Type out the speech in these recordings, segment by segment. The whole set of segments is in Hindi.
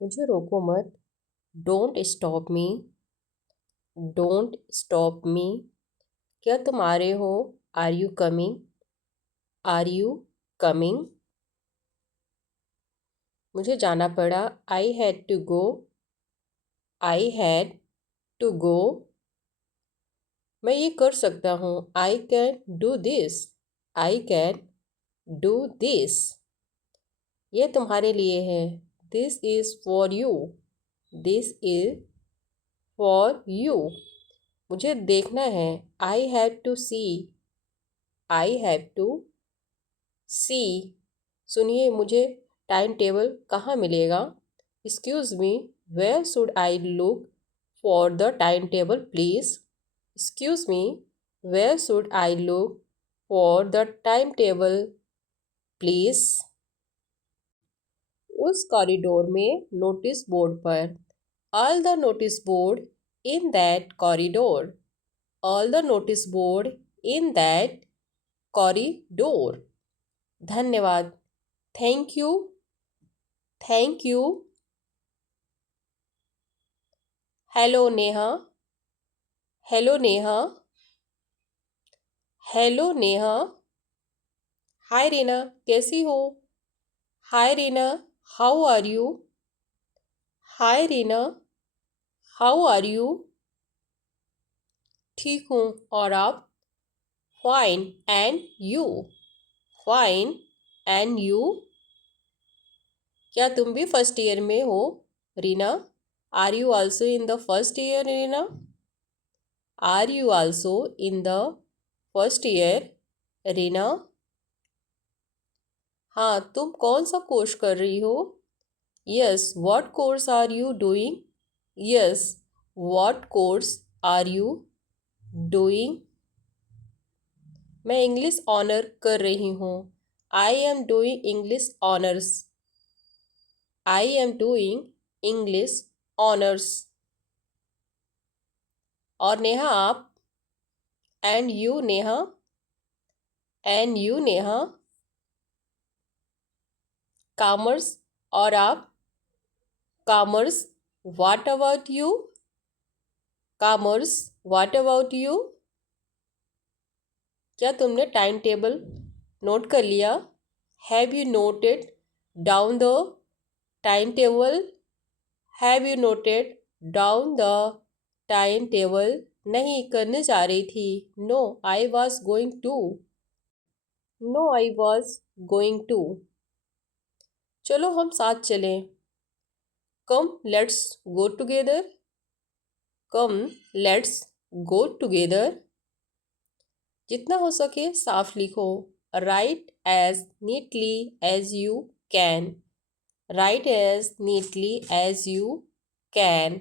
मुझे रोको मत। Don't stop me. Don't stop me. क्या तुम आ रहे हो? Are you coming? Are you coming? मुझे जाना पड़ा। I had to go. I had to go. मैं ये कर सकता हूँ। I can do this. I can do this. ये तुम्हारे लिए है। This is for you. This is for you. मुझे देखना है। I have to see. I have to see. सुनिए, मुझे टाइम टेबल कहाँ मिलेगा? Excuse me, where should I look for the time table please? Excuse me, where should I look for the time table please? उस कॉरिडोर में नोटिस बोर्ड पर। All the notice board in that corridor. All the notice board in that corridor. धन्यवाद। Thank you. Thank you. Hello Neha. Hello Neha. Hello Neha. Hi Reena, कैसी हो? Hi Reena, how are you? Hi Reena, how are you? ठीक हूँ, और आप? Fine and you? Fine and you? क्या तुम भी फर्स्ट ईयर में हो, Reena? Are you also in the first year, Reena? Are you also in the first year, Reena? हाँ, तुम कौन सा कोर्स कर रही हो? Yes, what course are you doing? Yes, what course are you doing? मैं इंग्लिश ऑनर कर रही हूँ। I am doing English honours. I am doing English honours. और नेहा, आप? And you Neha? And you Neha? Commerce. और आप? Commerce. What about you? Commerce. What about you? क्या तुमने टाइम टेबल नोट कर लिया? Have you noted down the time table? Have you noted down the time table? नहीं, करने जा रही थी। No I was going to. No I was going to. चलो हम साथ चलें। Come let's go together. Come let's go together. जितना हो सके साफ लिखो। Write as neatly as you can. Write as neatly as you can.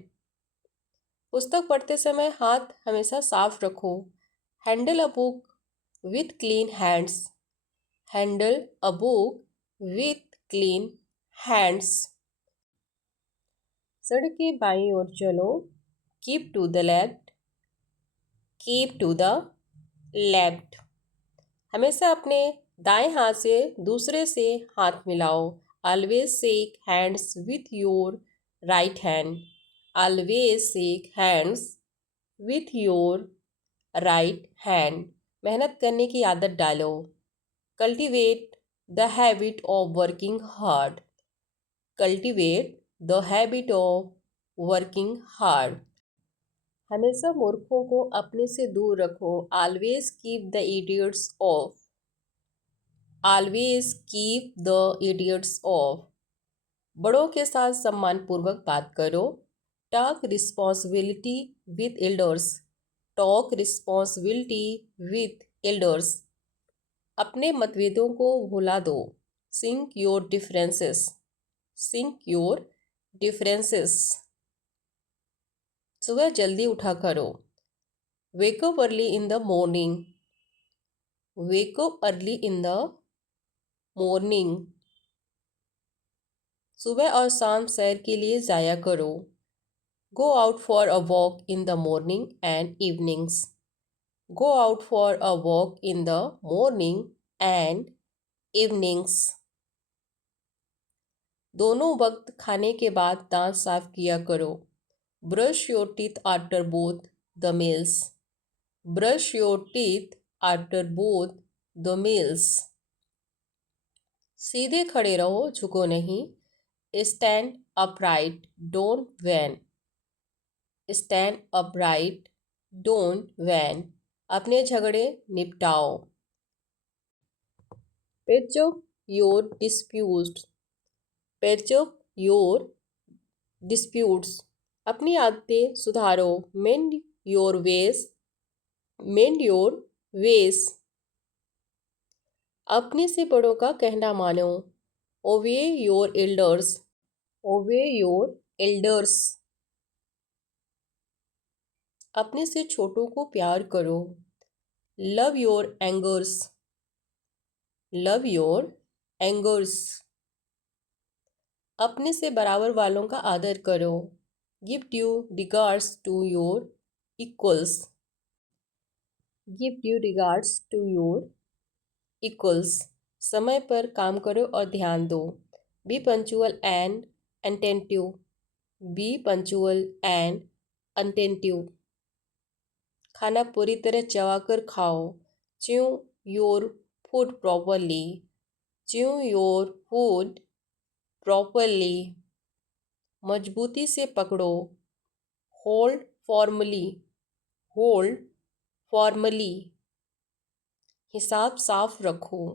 पुस्तक पढ़ते समय हाथ हमेशा साफ रखो। Handle a book with clean hands. Handle a book with clean hands. सड़क के बाईं ओर चलो। Keep to the left. Keep to the left. हमेशा अपने दाएं हाथ से दूसरे से हाथ मिलाओ। Always shake hands with your right hand. Always shake hands with your right hand. मेहनत करने की आदत डालो। Cultivate the habit of working hard. Cultivate the habit of working hard. हमेशा मूर्खों को अपने से दूर रखो। Always keep the idiots off. Always keep the idiots off. बड़ों के साथ सम्मानपूर्वक बात करो। Talk responsibility with elders. Talk responsibility with elders. अपने मतभेदों को भुला दो। Sink your differences. Sink your differences. सुबह जल्दी उठा करो। Wake up early in the morning. Wake up early in the morning. सुबह और शाम सैर के लिए जाया करो। Go out for a walk in the morning and evenings. Go out for a walk in the morning and evenings. दोनों वक्त खाने के बाद दांत साफ किया करो। Brush your teeth after both the meals. Brush your teeth after both the meals. सीधे खड़े रहो, झुको नहीं। Stand upright, don't wane. Stand upright, don't wane. अपने झगड़े निपटाओ। Patch up your disputes. Patch up your disputes. अपनी आदतें सुधारो। Mend your ways. Mend your ways. अपने से बड़ों का कहना मानो। Obey your elders. Obey your elders. अपने से छोटों को प्यार करो। Love your youngers. Love your youngers. अपने से बराबर वालों का आदर करो। Give due regards to your equals. Give due regards to your equals. समय पर काम करो और ध्यान दो। B punctual and attentive. Be punctual and attentive. खाना पूरी तरह चबाकर खाओ। Chew your food properly. Chew your food properly. मजबूती से पकड़ो। Hold formally. Hold formally. हिसाब साफ रखो।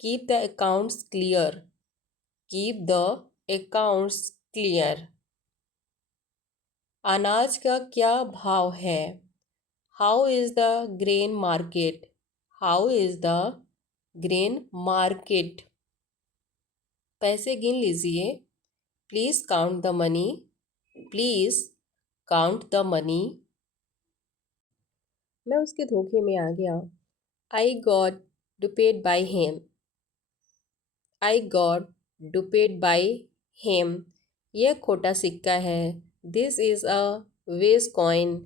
Keep the accounts clear. Keep the accounts clear. अनाज का क्या भाव है? How is the grain market? How is the grain market? पैसे गिन लीजिए। Please count the money. Please count the money. मैं उसके धोखे में आ गया। आई got duped by him. I got duped by him. यह खोटा सिक्का है। This is a waste coin.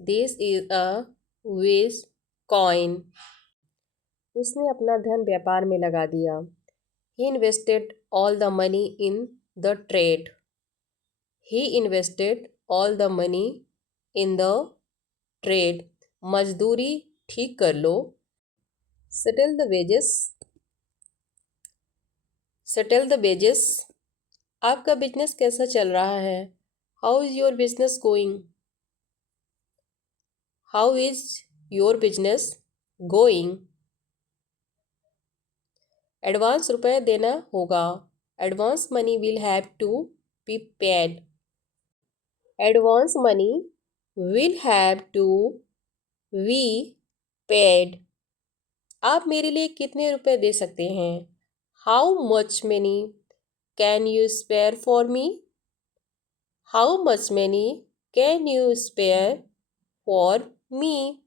This is a waste coin. उसने अपना धन व्यापार में लगा दिया। He invested all the money in the trade. He invested all the money in the trade. मजदूरी ठीक कर लो। Settle the wages. Settle the wages. आपका बिजनेस कैसा चल रहा है? How is your business going? How is your business going? Advance रुपये देना होगा। Advance money will have to be paid. Advance money will have to be paid. आप मेरे लिए कितने रुपए दे सकते हैं? How much money can you spare for me? How much money can you spare for me?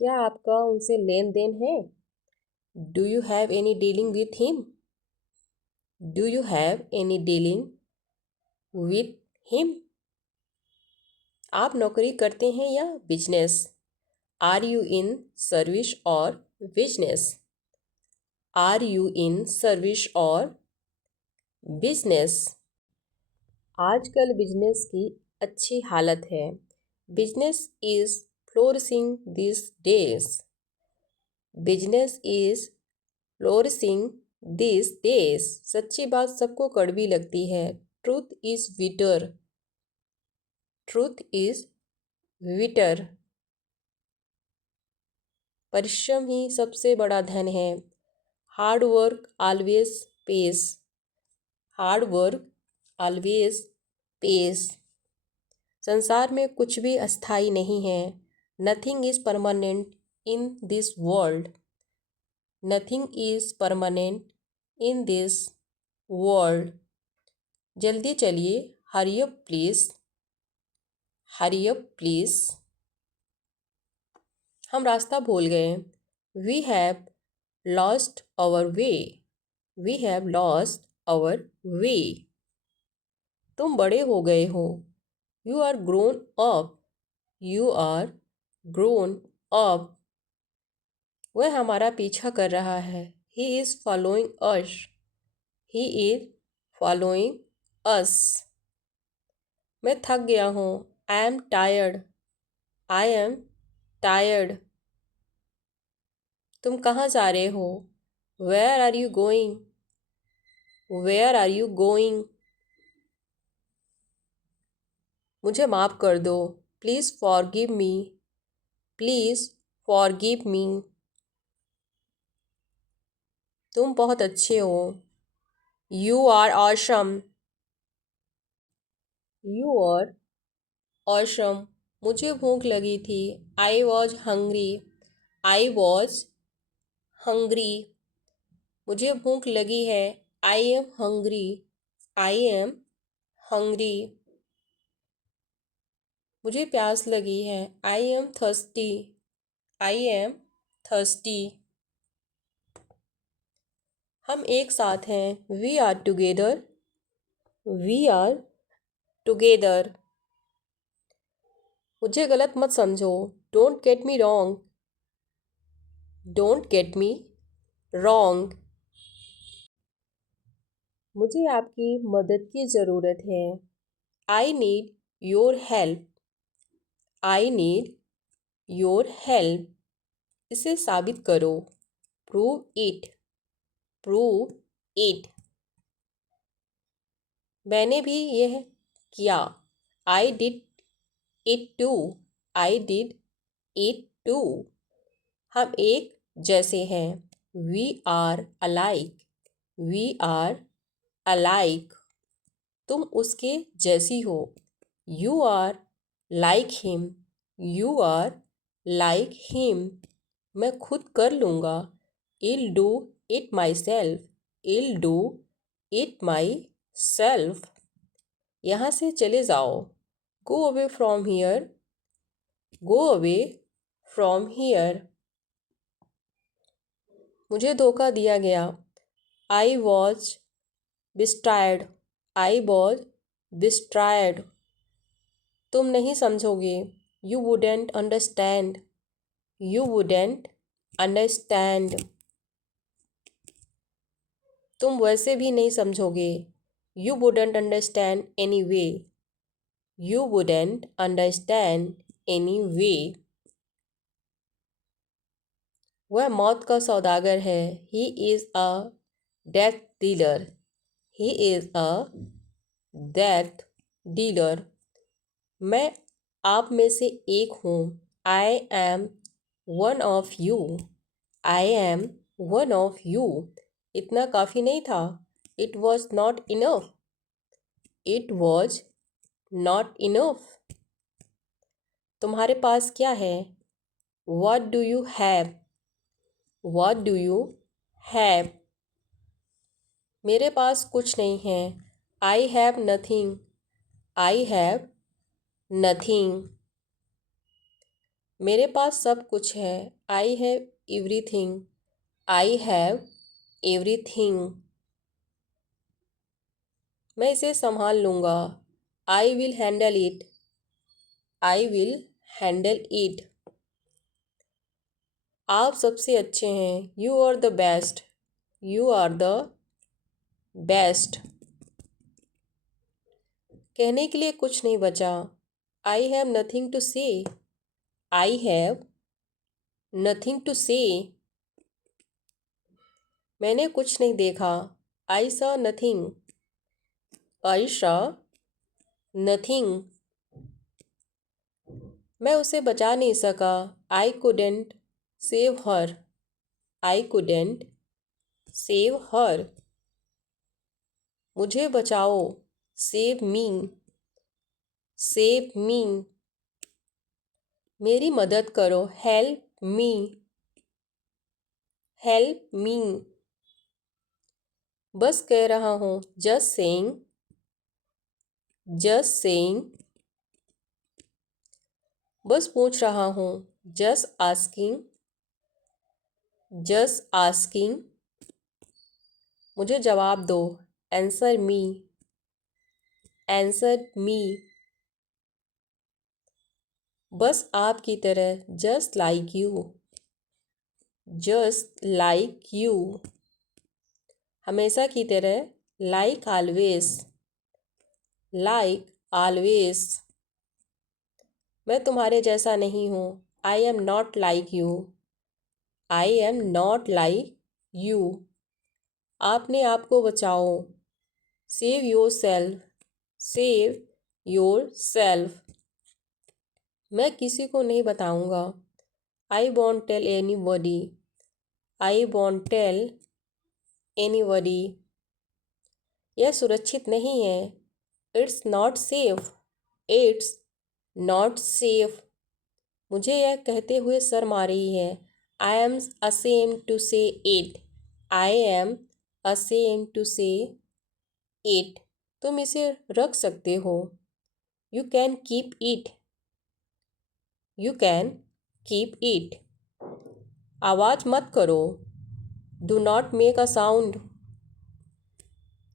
क्या आपका उनसे लेन देन है? Do you have any dealing with him? Do you have any dealing with him? आप नौकरी करते हैं या business? Are you in service और business? Are you in service और बिजनेस? आजकल बिजनेस की अच्छी हालत है। Business is flourishing this days. Business is flourishing this days. सच्ची बात सबको कड़वी लगती है। Truth is bitter. Truth is bitter. परिश्रम ही सबसे बड़ा धन है। Hard work always pays. Hard work always pays. संसार में कुछ भी अस्थाई नहीं है। Nothing is permanent in this world. Nothing is permanent in this world. जल्दी चलिए। Hurry up please. Hurry up please. हम रास्ता भूल गए। We have lost our way. We have lost our way. तुम बड़े हो गए हो। You are grown up. You are grown up. वह हमारा पीछा कर रहा है। He is following us. He is following us. मैं थक गया हूँ। I am tired. I am tired. तुम कहाँ जा रहे हो? Where are you going? Where are you going? मुझे माफ़ कर दो। Please forgive me. Please forgive me. तुम बहुत अच्छे हो। You are awesome. You are awesome. मुझे भूख लगी थी। I was hungry. I was hungry. मुझे भूख लगी है। I am hungry. I am hungry. मुझे प्यास लगी है। I am thirsty. I am thirsty. हम एक साथ हैं। We are together. We are together. मुझे गलत मत समझो। Don't get me wrong. Don't get me wrong. मुझे आपकी मदद की ज़रूरत है। I need your help. I need your help. इसे साबित करो। Prove it. Prove it. मैंने भी यह किया। I did it too. I did it too. हम एक जैसे हैं। We are alike. We are alike. तुम उसके जैसी हो। You are like him. You are like him. मैं खुद कर लूँगा। I'll do it myself. I'll do it myself. यहाँ से चले जाओ। Go away from here. Go away from here. मुझे धोखा दिया गया। I was betrayed. I was betrayed. तुम नहीं समझोगे। You wouldn't understand. You wouldn't understand. तुम वैसे भी नहीं समझोगे। You wouldn't understand anyway. You wouldn't understand anyway. वह मौत का सौदागर है। He is a death dealer. He is a death dealer. मैं आप में से एक हूँ। I M one of you. I M one of you. इतना काफ़ी नहीं था। It was not enough. It was not enough. तुम्हारे पास क्या है? What do you have? What do you have? मेरे पास कुछ नहीं है। I have nothing. I have nothing. मेरे पास सब कुछ है। I have everything. I have everything. मैं इसे संभाल लूँगा। I will handle it. I will handle it. आप सबसे अच्छे हैं। You are the best. You are the best. कहने के लिए कुछ नहीं बचा। आई हैव नथिंग टू से। आई हैव नथिंग टू से। मैंने कुछ नहीं देखा। I saw nothing. I saw nothing. मैं उसे बचा नहीं सका। I couldn't save her. I couldn't save her. मुझे बचाओ। Save me. Save me. मेरी मदद करो। Help me. Help me. बस कह रहा हूँ। Just saying. Just saying. बस पूछ रहा हूँ। Just asking. Just asking. मुझे जवाब दो। Answer me. Answer me. बस आपकी तरह। Just like you. Just like you. हमेशा की तरह। like always, like always. मैं तुम्हारे जैसा नहीं हूँ, I am not like you, I am not like you. आपने आपको बचाओ, save yourself, save yourself. मैं किसी को नहीं बताऊँगा, I won't tell anybody, I won't tell anybody. यह सुरक्षित नहीं है, it's not safe, it's not safe. मुझे यह कहते हुए शर्म आ रही है, I am ashamed to say it, I am ashamed to say it. तुम इसे रख सकते हो, you can keep it, you can keep it. आवाज़ मत करो, do not make a sound,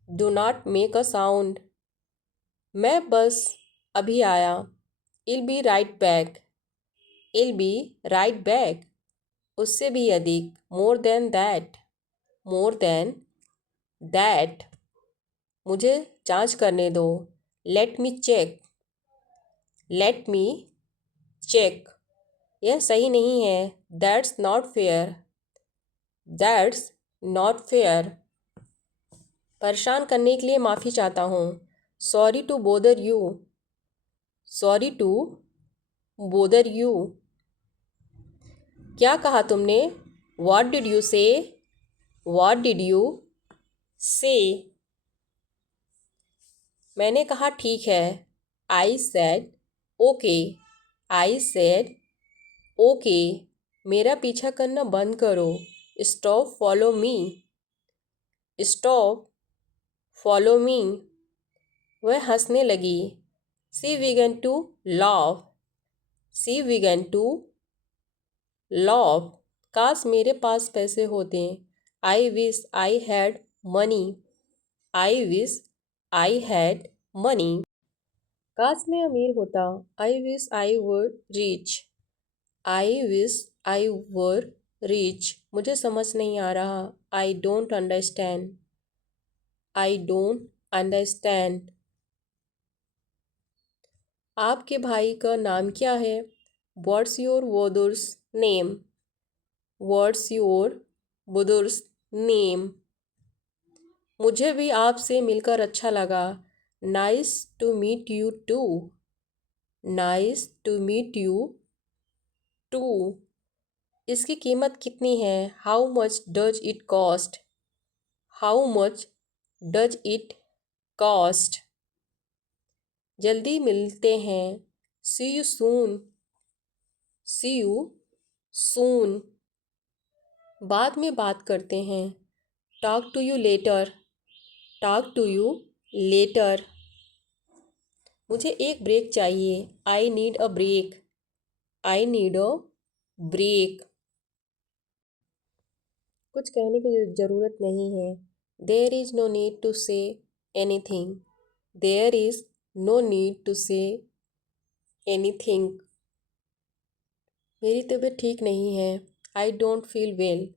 do not make a sound. मैं बस अभी आया, I'll be right back, I'll be right back. उससे भी अधिक, more than that, more than that. मुझे जांच करने दो, let me check, let me check. यह सही नहीं है, that's not fair, that's not fair. परेशान करने के लिए माफ़ी चाहता हूँ, sorry to bother you, sorry to bother you. क्या कहा तुमने, what did you say, what did you say. मैंने कहा ठीक है, I said okay, I said okay. मेरा पीछा करना बंद करो, stop follow me, stop follow me. वह हंसने लगी, she began to laugh, she began to laugh. काश मेरे पास पैसे होते, I wish I had money, I wish I had money. काश मैं अमीर होता, I wish I were rich, I wish I were rich. मुझे समझ नहीं आ रहा, I don't understand, I don't understand. आपके भाई का नाम क्या है, what's your brother's name, what's your brother's name. मुझे भी आपसे मिलकर अच्छा लगा, nice to meet you too, nice to meet you too. इसकी कीमत कितनी है, how much does it cost, how much does it cost. जल्दी मिलते हैं, सी you soon, C you soon. बाद में बात करते हैं, talk to you later, talk to you later. मुझे एक ब्रेक चाहिए, I need a break, I need a break. कुछ कहने की ज़रूरत नहीं है, there is no need to say anything, there is no need to say anything. मेरी तबीयत ठीक नहीं है, I don't feel well,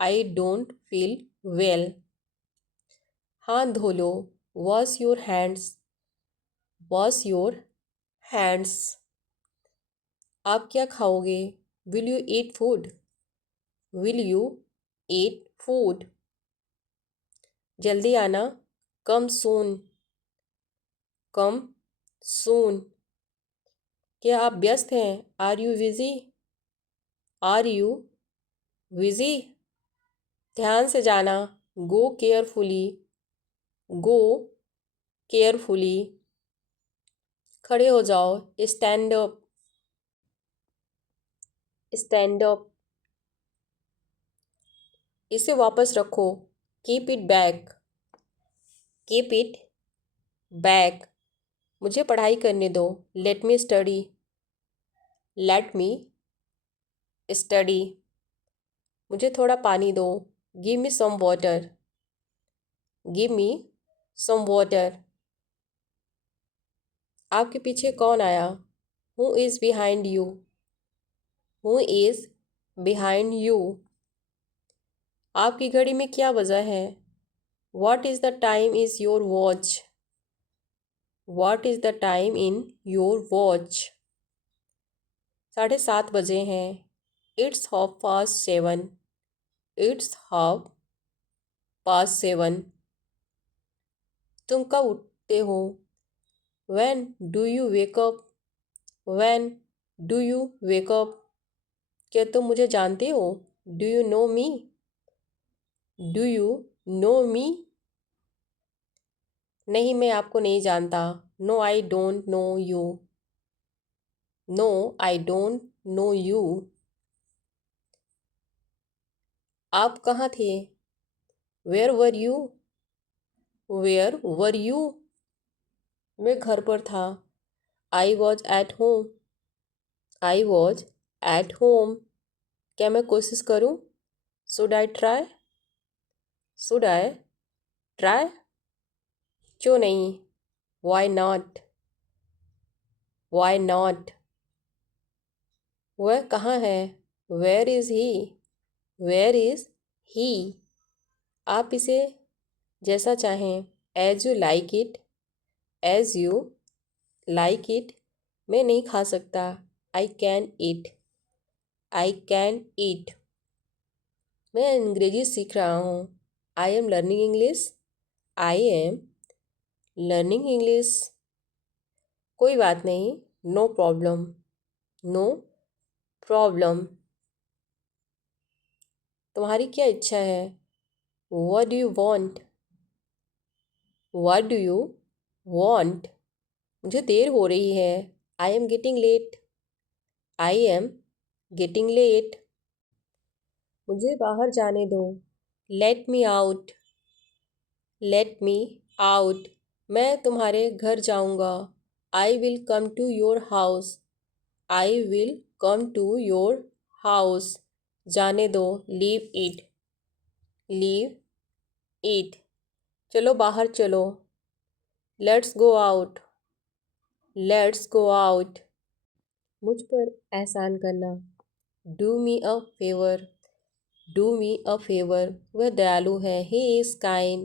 I don't feel well. हाथ धो लो, wash your hands, wash your hands. आप क्या खाओगे, will you eat food, will you eat food. जल्दी आना, कम सून, कम सून। क्या आप व्यस्त हैं, are you busy, are you busy. ध्यान से जाना, गो केयरफुली, गो केयरफुली। खड़े हो जाओ, स्टैंड अप, स्टैंड अप। इसे वापस रखो, keep it back, keep it back. मुझे पढ़ाई करने दो, let me study, let me study. मुझे थोड़ा पानी दो, give me some water, give me some water. आपके पीछे कौन आया, who is behind you, who is behind you. आपकी घड़ी में क्या वजह है, What is the time is your watch? What is the time in your watch? 7:30 हैं. It's 7:30. It's 7:30. तुम कब उठते हो? When do you wake up? When do you wake up? क्या तुम मुझे जानते हो? Do you know me? Do you know me? नहीं, मैं आपको नहीं जानता. No, I don't know you. No, I don't know you. आप कहाँ थे? Where were you? Where were you? मैं घर पर था. I was at home. I was at home. क्या मैं कोशिश करूँ? Should I try? Should I try? क्यों नहीं? Why not? Why not? वह कहाँ है? Where is he? Where is he? आप इसे जैसा चाहें. As you like it. As you like it. मैं नहीं खा सकता. I can eat. I can eat. मैं अंग्रेजी सीख रहा हूँ. I am learning English. I am learning English. कोई बात नहीं. No problem. No problem. तुम्हारी क्या इच्छा है? What do you want? What do you want? मुझे देर हो रही है. I am getting late. I am getting late. मुझे बाहर जाने दो. Let me out. Let me out. मैं तुम्हारे घर जाऊंगा. I will come to your house. I will come to your house. जाने दो. Leave it. Leave it. चलो बाहर चलो. Let's go out. Let's go out. मुझ पर एहसान करना. Do me a favor. Do me a favor. वह दयालु है. He is kind.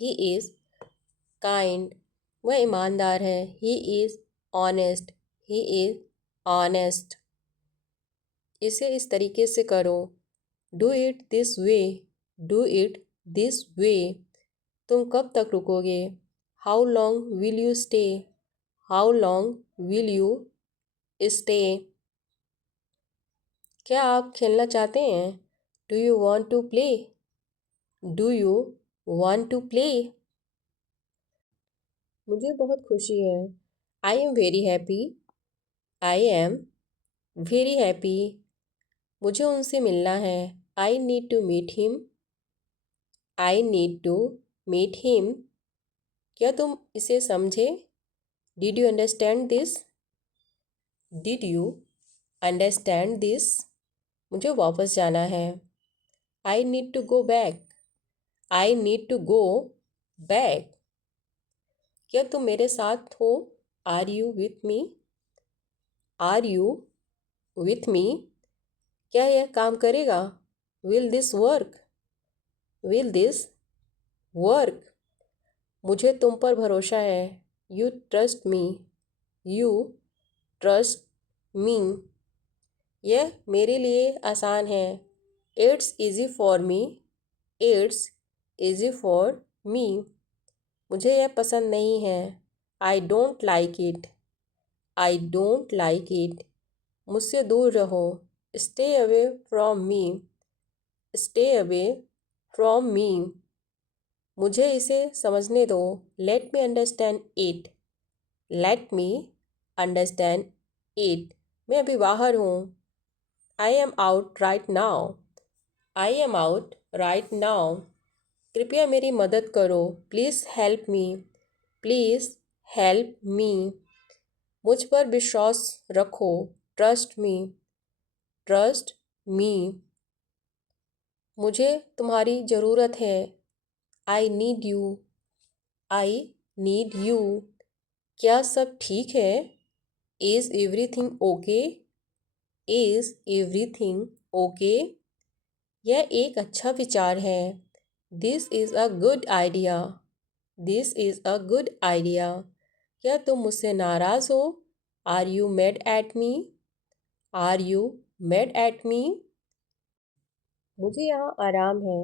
He is kind. वह ईमानदार है. He is honest. He is honest. इसे इस तरीके से करो. Do it this way. Do it this way. तुम कब तक रुकोगे? How long will you stay? How long will you stay? क्या आप खेलना चाहते हैं? Do you want to play? Do you want to play? मुझे बहुत खुशी है. I am very happy. I am very happy. मुझे उनसे मिलना है. I need to meet him. I need to meet him. क्या तुम इसे समझे? Did you understand this? Did you understand this? मुझे वापस जाना है. I need to go back. I need to go back. क्या तुम मेरे साथ हो? Are you with me? Are you with me? क्या यह काम करेगा? Will this work? Will this work? मुझे तुम पर भरोसा है. You trust me. You trust me. यह मेरे लिए आसान है. It's easy for me. It's easy for me. मुझे यह पसंद नहीं है. I don't like it. I don't like it. मुझसे दूर रहो. Stay away from me. Stay away from me. मुझे इसे समझने दो. Let me understand it. Let me understand it. मैं अभी बाहर हूँ. I am out right now. I am out right now. कृपया मेरी मदद करो. Please help me. Please help me. मुझ पर विश्वास रखो. Trust me. Trust me. मुझे तुम्हारी ज़रूरत है. I need you. I need you. क्या सब ठीक है? Is everything okay? Is everything okay? यह एक अच्छा विचार है. This is a good idea. This is a good idea. क्या तुम मुझसे नाराज़ हो? Are you mad at me? Are you mad at me? मुझे यहाँ आराम है।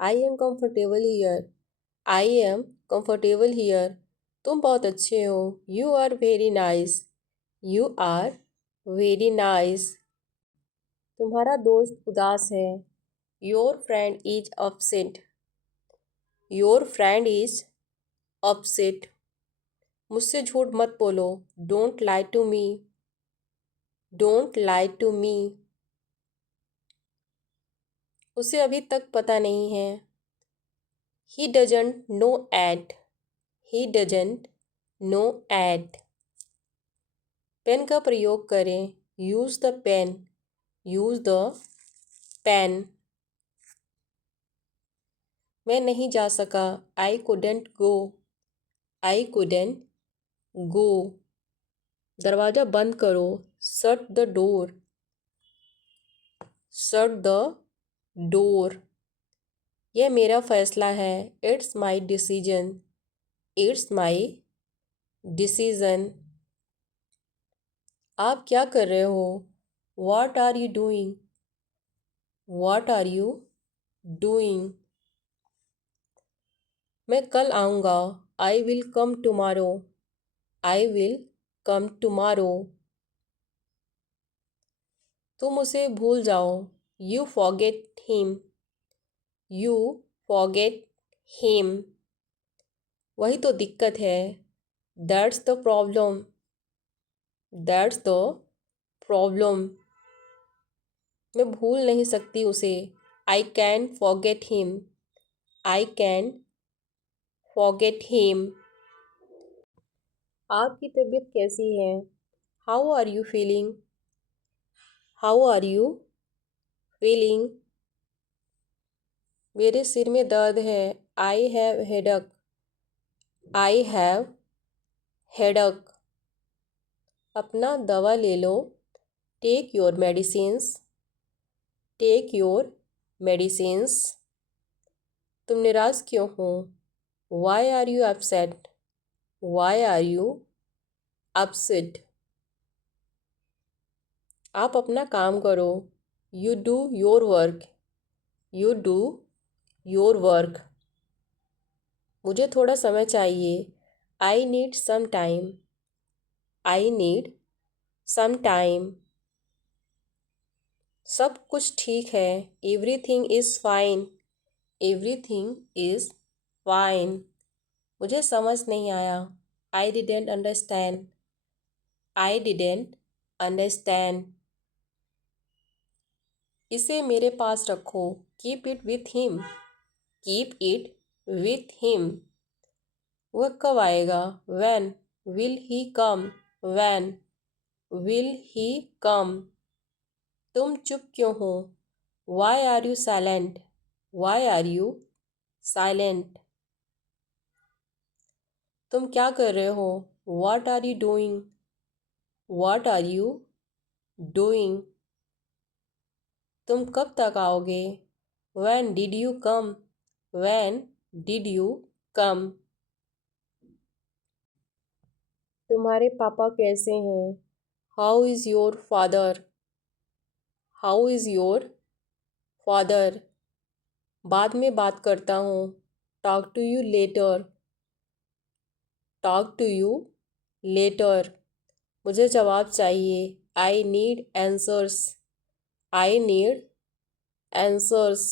I am comfortable here. I am comfortable here. तुम बहुत अच्छे हो। You are very nice. You are very nice. तुम्हारा दोस्त उदास है। Your friend is upset. Your friend is upset. मुझसे झूठ मत बोलो। Don't lie to me. Don't lie to me. उसे अभी तक पता नहीं है। He doesn't know it. He doesn't know it. Pen का प्रयोग करें। Use the pen. Use the pen. मैं नहीं जा सका। I couldn't go. I couldn't go. दरवाज़ा बंद करो। Shut the door. Shut the door. यह मेरा फैसला है। It's my decision. It's my decision. आप क्या कर रहे हो? What are you doing? What are you doing? मैं कल आऊँगा। I will come tomorrow. I will come tomorrow. तुम उसे भूल जाओ। You forget him. You forget him. वही तो दिक्कत है। That's the problem. That's the problem. मैं भूल नहीं सकती उसे। I can forget him. I can forget him. आपकी तबीयत कैसी है? How are you feeling? How are you feeling? मेरे सिर में दर्द है। I have headache. I have headache. अपना दवा ले लो। Take your medicines. Take your medicines. तुम निराश क्यों हो? Why are you upset? Why are you upset? आप अपना काम करो। You do your work. You do your work. मुझे थोड़ा समय चाहिए। I need some time. I need some time. सब कुछ ठीक है। Everything is fine. Everything is fine. मुझे समझ नहीं आया। I didn't understand. I didn't understand. इसे मेरे पास रखो। Keep it with him. Keep it with him. वह कब आएगा? When will he come? When will he come? तुम चुप क्यों हो? Why are you silent? Why are you silent? तुम क्या कर रहे हो? What are you doing? What are you doing? तुम कब तक आओगे? When did you come? When did you come? तुम्हारे पापा कैसे हैं? How is your father? How is your father? बाद में बात करता हूँ। Talk to you later. Talk to you later. मुझे जवाब चाहिए। I need answers. I need answers.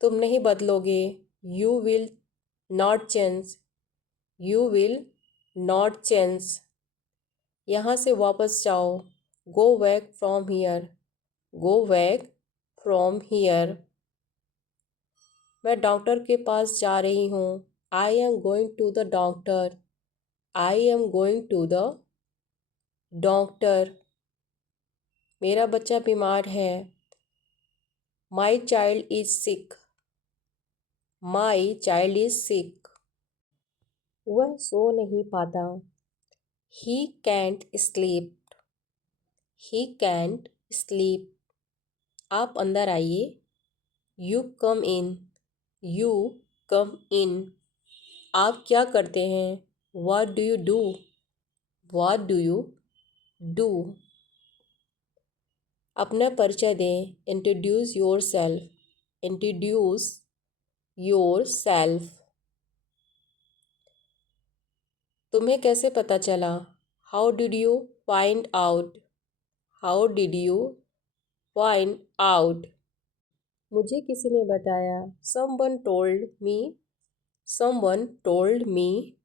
तुम नहीं बदलोगे। You will not change. You will not change. यहाँ से वापस जाओ। Go back from here. Go back from here. मैं डॉक्टर के पास जा रही हूँ। I am going to the doctor. I am going to the doctor. मेरा बच्चा बीमार है। My child is sick. My child is sick. वह सो नहीं पाता। He can't sleep. He can't sleep. आप अंदर आइए। You come in. You come in. आप क्या करते हैं? What do you do? What do you do? अपना परिचय दें। Introduce yourself. Introduce yourself. तुम्हें कैसे पता चला? How did you find out? How did you find out? मुझे किसी ने बताया। Someone told me. Someone told मी।